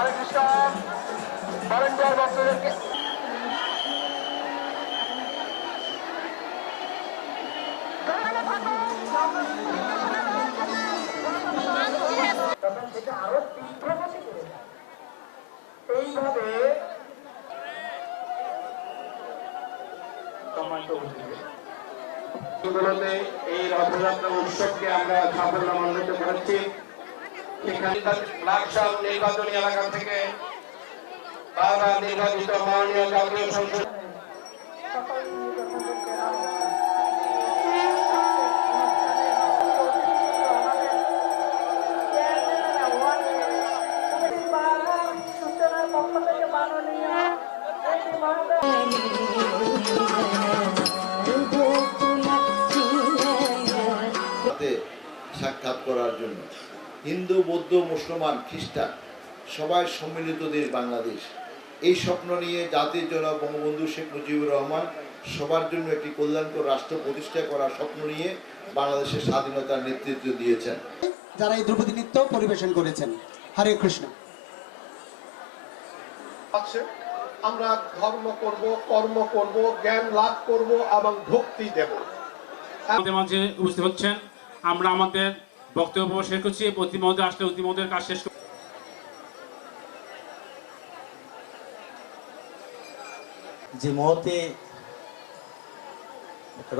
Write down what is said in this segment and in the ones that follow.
হরে Krishna volunteer ভক্তদেরকে সেটা আরো তীব্রভাবে করে যায় এইভাবে গুলোতে এই রথযাত্রা উৎসবকে আমরা সাফল্যমণ্ডিত করেছি। সেখানে লাকসাম নির্বাচনী এলাকা থেকে বারবার নির্বাচিত মাননীয় জাতীয় সংসদ সাক্ষাৎ করার জন্য হিন্দু বৌদ্ধ মুসলমান খ্রিস্টান সবাই সম্মিলিত দেশ বাংলাদেশ। এই স্বপ্ন নিয়ে জাতির জনক বঙ্গবন্ধু শেখ মুজিবুর রহমান সবার জন্য একটি কল্যাণকর রাষ্ট্র প্রতিষ্ঠা করার স্বপ্ন নিয়ে বাংলাদেশের স্বাধীনতার নেতৃত্ব দিয়েছেন, যারা এই ধ্রুপদী নৃত্য পরিবেশন করেছেন। হরে কৃষ্ণ। আমরা ধর্ম করব, কর্ম করব, জ্ঞান লাভ করব এবং ভক্তি দেব। আমাদের মাঝে উপস্থিত হচ্ছেন, আমরা আমাদের বক্তব্য শেষ করছি। অতি মহোদয় আসলে অতি মহোদয়ের কাজ শেষ। যে মুহূর্তে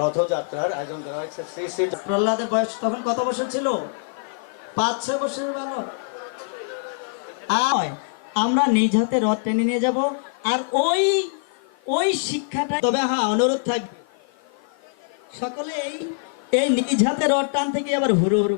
রথযাত্রার আয়োজন করা হয়েছে, শ্রী শ্রী প্রহ্লাদের বয়স তখন কত বছর ছিল? 5-6 বছরের বালক। আমরা নিজ হাতে রথ টেনে নিয়ে যাব, আর ওই শিক্ষাটা। তবে হ্যাঁ, অনুরোধ থাকবে সকলে এই নিজ হাতে রথ টান থেকে আবার হুড়ো হুড়ো